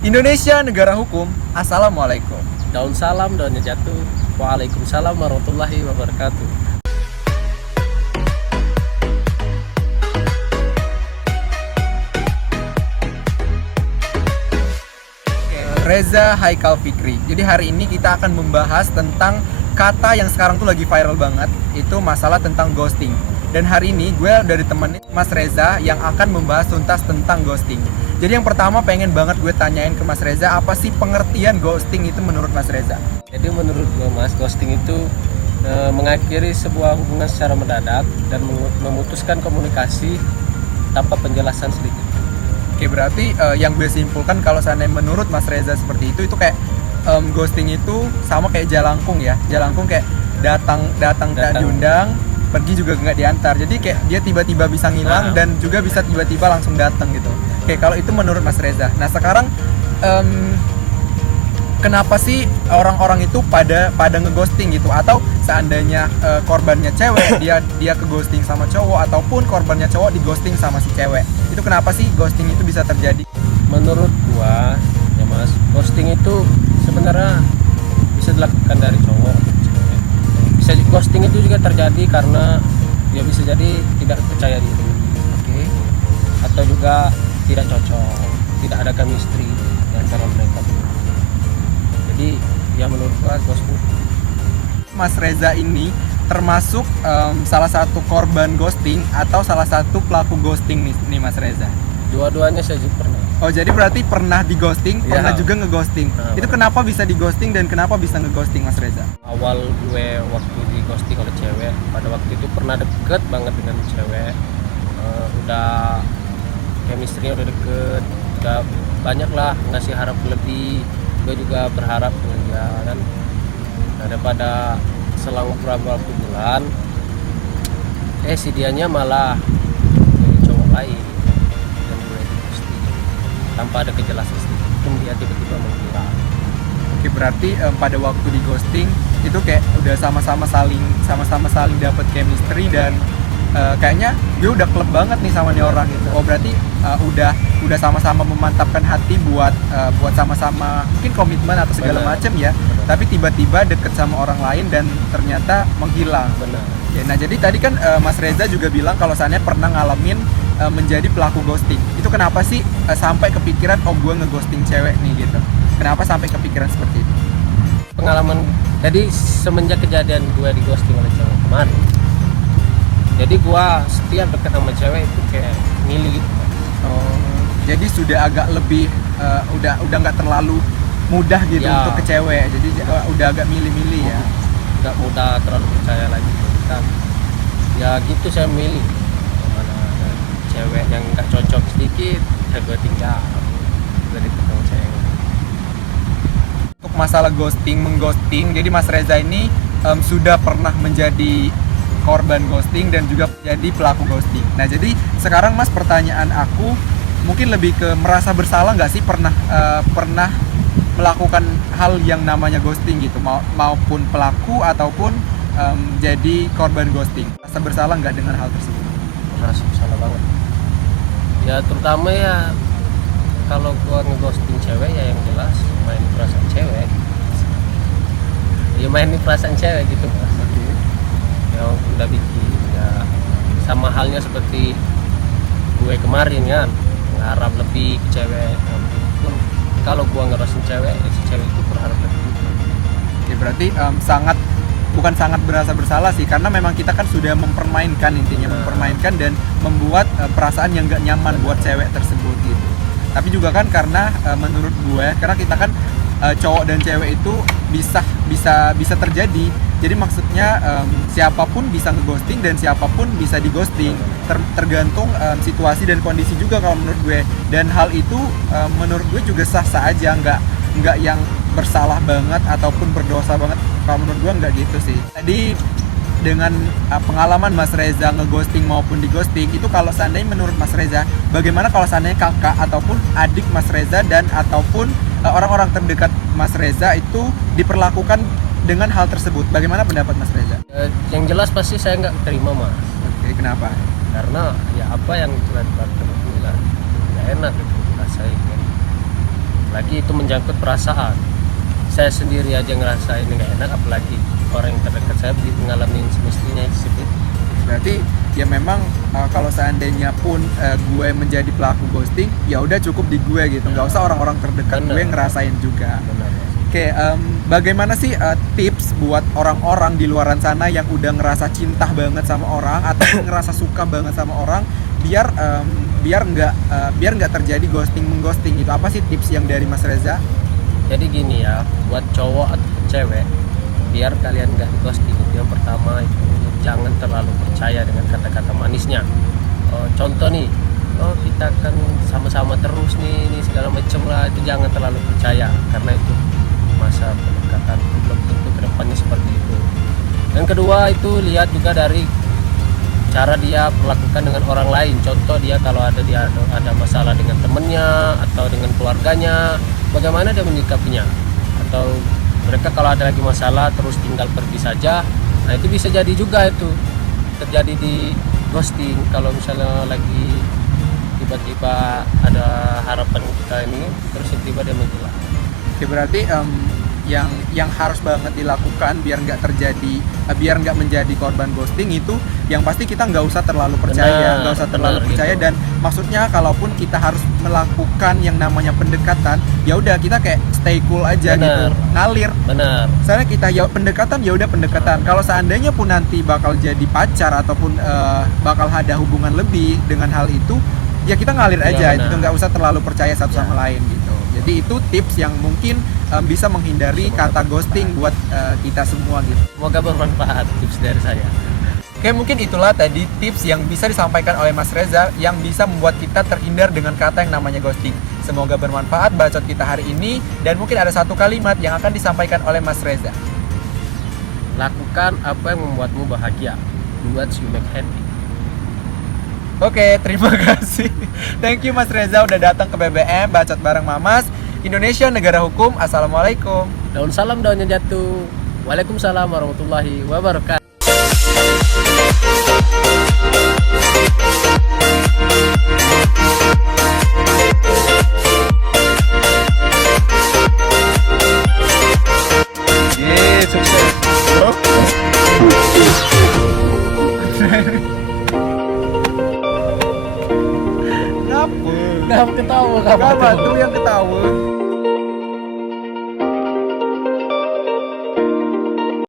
Indonesia negara hukum. Assalamualaikum. Daun salam, daunnya jatuh. Waalaikumsalam warahmatullahi wabarakatuh. Reza Haikal Fikri. Jadi hari ini kita akan membahas tentang kata yang sekarang tuh lagi viral banget. Itu masalah tentang ghosting. Dan hari ini gue udah ditemenin Mas Reza yang akan membahas tuntas tentang ghosting. Jadi yang pertama pengen banget gue tanyain ke Mas Reza, apa sih pengertian ghosting itu menurut Mas Reza? Jadi menurut gue Mas, ghosting itu mengakhiri sebuah hubungan secara mendadak dan memutuskan komunikasi tanpa penjelasan sedikit. Oke, berarti yang gue simpulkan kalau seandainya menurut Mas Reza seperti itu kayak ghosting itu sama kayak jalangkung ya. Jalangkung kayak datang tak diundang, pergi juga nggak diantar. Jadi kayak dia tiba-tiba bisa ngilang dan juga bisa tiba-tiba langsung datang gitu. Oke, kalau itu menurut Mas Reza. Nah sekarang kenapa sih orang-orang itu pada ngeghosting gitu? Atau seandainya korbannya cewek, dia ke ghosting sama cowok, ataupun korbannya cowok di ghosting sama si cewek, itu kenapa sih ghosting itu bisa terjadi? Menurut gua ya Mas, ghosting itu sebenarnya bisa dilakukan dari cowok. Bisa ghosting itu juga terjadi karena dia bisa jadi tidak percaya diri. Oke. Atau juga tidak cocok, tidak ada chemistry di antara mereka. Jadi ya menurut gua ghosting. Mas Reza ini termasuk salah satu korban ghosting atau salah satu pelaku ghosting nih Mas Reza? Dua-duanya saya juga pernah. Oh, jadi berarti pernah di ghosting, Ya. pernah juga ngeghosting. Itu kenapa bisa di ghosting dan kenapa bisa ngeghosting Mas Reza? Awal gue waktu di ghosting oleh cewek, pada waktu itu pernah deket banget dengan cewek. Udah chemistry-nya udah deket, udah banyak lah ngasih harap lebih. Gue juga berharap dengan dia kan. Daripada selang beberapa bulan, si dianya malah jadi cowok lain dan gue di ghosting tanpa ada kejelasan sedikit. Dia tiba-tiba menghilang. Oke, berarti pada waktu di ghosting itu kayak udah sama-sama saling dapat chemistry dan kayaknya gue udah kleb banget nih sama nih orang gitu. Oh, berarti udah sama-sama memantapkan hati buat sama-sama mungkin komitmen atau segala macam ya. Tapi tiba-tiba deket sama orang lain dan ternyata menghilang. Benar. Ya, nah jadi tadi kan Mas Reza juga bilang kalau seandainya pernah ngalamin menjadi pelaku ghosting. Itu kenapa sih sampai kepikiran gue ngeghosting cewek nih gitu? Kenapa sampai kepikiran seperti itu? Pengalaman, jadi semenjak kejadian gue di ghosting oleh cewek kemarin, jadi gue setiap deket sama cewek itu kayak milih gitu. Oh, jadi sudah agak lebih udah nggak terlalu mudah gitu Ya. untuk ke cewek. Jadi udah agak milih-milih ya. Nggak mudah terlalu percaya lagi kan. Ya gitu saya milih mana ada cewek yang nggak cocok sedikit, ya gue tinggal dari ketemu cewek. Untuk masalah mengghosting, jadi Mas Reza ini sudah pernah menjadi korban ghosting dan juga jadi pelaku ghosting. Nah jadi sekarang Mas, pertanyaan aku mungkin lebih ke merasa bersalah nggak sih pernah melakukan hal yang namanya ghosting gitu, maupun pelaku ataupun jadi korban ghosting. Merasa bersalah nggak dengan hal tersebut? Merasa salah banget. Ya terutama ya kalau gua ngeghosting cewek ya yang jelas main perasaan cewek. Ya main perasaan cewek gitu Mas. Yang udah bikin ya sama halnya seperti gue kemarin kan ngarap lebih ke cewek. Kalau gua ngerosin cewek, si cewek itu berharap lebih. Ya berarti bukan sangat berasa bersalah sih, karena memang kita kan sudah mempermainkan, intinya mempermainkan dan membuat perasaan yang gak nyaman buat cewek tersebut gitu. Tapi juga kan karena menurut gue, karena kita kan cowok dan cewek itu bisa terjadi. Jadi maksudnya siapapun bisa ngeghosting dan siapapun bisa dighosting, tergantung situasi dan kondisi juga kalau menurut gue. Dan hal itu menurut gue juga sah-sah aja, nggak yang bersalah banget ataupun berdosa banget. Kalau menurut gue nggak gitu sih. Jadi dengan pengalaman Mas Reza ngeghosting maupun dighosting itu, kalau seandainya menurut Mas Reza, bagaimana kalau seandainya kakak ataupun adik Mas Reza dan ataupun orang-orang terdekat Mas Reza itu diperlakukan dengan hal tersebut? Bagaimana pendapat Mas Reza? Yang jelas pasti saya nggak terima Mas. Oke, kenapa? Karena ya apa yang telah dilakukan itu nggak enak gitu rasain kan. Lagi itu menyangkut perasaan. Saya sendiri aja ngerasain nggak enak, apalagi orang yang terdekat saya begitu ngalamin semestinya seperti itu. Berarti ya memang kalau seandainya pun gue menjadi pelaku ghosting, ya udah cukup di gue gitu, nggak usah orang-orang terdekat Bener. gue ngerasain juga. Benar. Oke, bagaimana sih tips buat orang-orang di luaran sana yang udah ngerasa cinta banget sama orang atau ngerasa suka banget sama orang, biar nggak terjadi ghosting mengghosting gitu? Apa sih tips yang dari Mas Reza? Jadi gini ya, buat cowok atau cewek, biar kalian gak ghosting, yang pertama itu jangan terlalu percaya dengan kata-kata manisnya. Contoh nih, kita kan sama-sama terus nih segala macam lah, itu jangan terlalu percaya karena itu masa pendekatan, belum tentu kedepannya seperti itu. Yang kedua itu lihat juga dari cara dia perlakukan dengan orang lain. Contoh dia kalau ada masalah dengan temennya atau dengan keluarganya, bagaimana dia menyikapinya. Atau mereka kalau ada lagi masalah terus tinggal pergi saja, nah itu bisa jadi juga itu terjadi di ghosting. Kalau misalnya lagi tiba-tiba ada harapan kita ini terus tiba-tiba dia menghilang. Oke, berarti yang harus banget dilakukan biar nggak menjadi korban ghosting itu yang pasti kita nggak usah terlalu percaya, percaya gitu. Dan maksudnya kalaupun kita harus melakukan yang namanya pendekatan, ya udah kita kayak stay cool aja. Bener. Gitu, ngalir. Benar. Soalnya kita ya pendekatan, ya udah pendekatan. Kalau seandainya pun nanti bakal jadi pacar ataupun bakal ada hubungan lebih dengan hal itu, ya kita ngalir aja, benar. itu nggak usah terlalu percaya satu sama lain gitu. Jadi itu tips yang mungkin bisa menghindari kata ghosting buat kita semua gitu. Semoga bermanfaat tips dari saya. Oke, mungkin itulah tadi tips yang bisa disampaikan oleh Mas Reza yang bisa membuat kita terhindar dengan kata yang namanya ghosting. Semoga bermanfaat bacot kita hari ini, dan mungkin ada satu kalimat yang akan disampaikan oleh Mas Reza. Lakukan apa yang membuatmu bahagia. Do what you make happy. Oke, terima kasih. Thank you Mas Reza udah datang ke BBM Bacot Bareng Mamas. Indonesia negara hukum. Assalamualaikum. Daun salam daunnya jatuh. Waalaikumsalam warahmatullahi wabarakatuh. Yeay, sukses. Kenapa? Kenapa ketawa? Kenapa tuh yang ketawa?